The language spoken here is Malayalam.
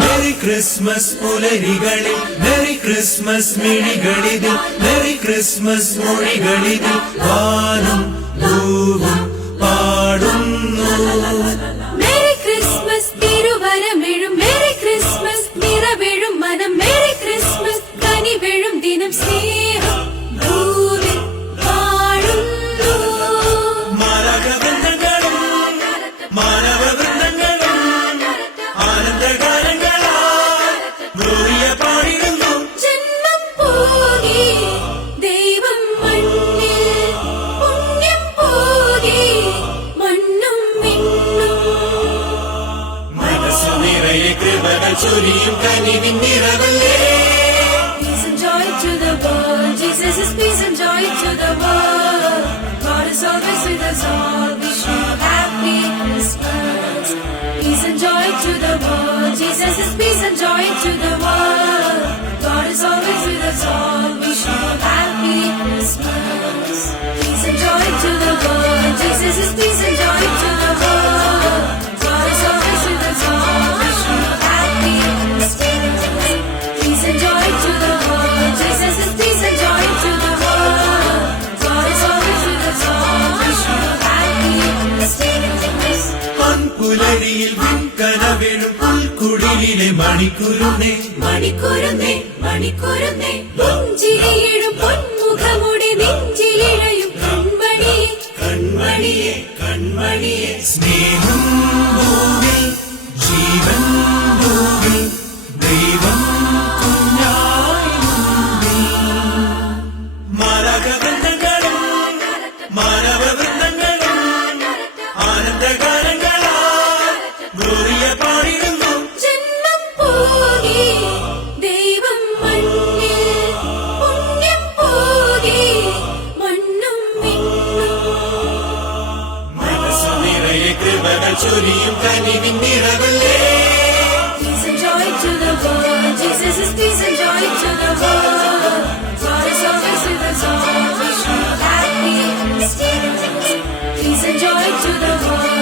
Merry Christmas പുലരികളിൽ Merry Christmas മിഴികളിതിൽ Merry Christmas മൊഴികളിതിൽ വാനും ഭൂവും പാടുന്നു. Merry Christmas തിരുവരമെഴും Merry Christmas നിറവെഴും മനം Merry Christmas കനിവെഴും ദിനം സ്നേഹം ഭൂവിൽ പാടുന്നു. മാലാഖവൃന്ദങ്ങളും മാനവവൃന്ദങ്ങളും ആനന്ദഗാനങ്ങളാൽ ഗ്ലോറിയ പാടിടുന്നു. ജന്മം പോകി ദൈവം മണ്ണിൽ പുണ്യം പോകി മണ്ണും മിന്നും. മനസ്സു നിറയെ കൃപകൾ ചൊരിയും കനിവിൻ നിറവല്ലേ. Peace and joy to the world, Jesus is peace and joy to the world. God is always with us all, wish you happy Christmas. Peace and joy to the world, Jesus is peace and joy to the world. God is always with us all, wish you happy Christmas. Peace and joy to the world, Jesus is peace and joy to the world. God is always with us all, wish you happy Christmas. Peace and joy to the world, Jesus is peace and joy to the world. God is always with us all, wish you happy Christmas. പൊൻപുലരിയിൽ വിൺകനവെഴും പുൽക്കുടിലിലെ മണിക്കുരുന്നേ മണിക്കുരുന്നേ മണിക്കുരുന്നേ പുഞ്ചിരിയിടും പൊന്മുഖമുടെ നെഞ്ചിലിഴയും കൺമണിയെ കൺമണിയെ കൺമണിയെ സ്നേഹം ഭൂമി ജീവൻ ഭൂമി ദൈവം കുഞ്ഞായി ഭൂമി. മാലാഖവൃന്ദങ്ങളും മാനവവൃന്ദങ്ങളും ആനന്ദഗാനങ്ങളാൽ ഗ്ലോറിയ പാടിടുന്നു. ജന്മം പോകി ദൈവം മണ്ണിൽ പുണ്യം പോകി മണ്ണും മിന്നും. മനസ്സു നിറയെ കൃപകൾ ചൊരിയും കനിവിൻ നിറവല്ലേ. Peace and joy to the world, Jesus is peace and joy to the world. God is always with us all, wish you happy Christmas. Peace and joy to the world.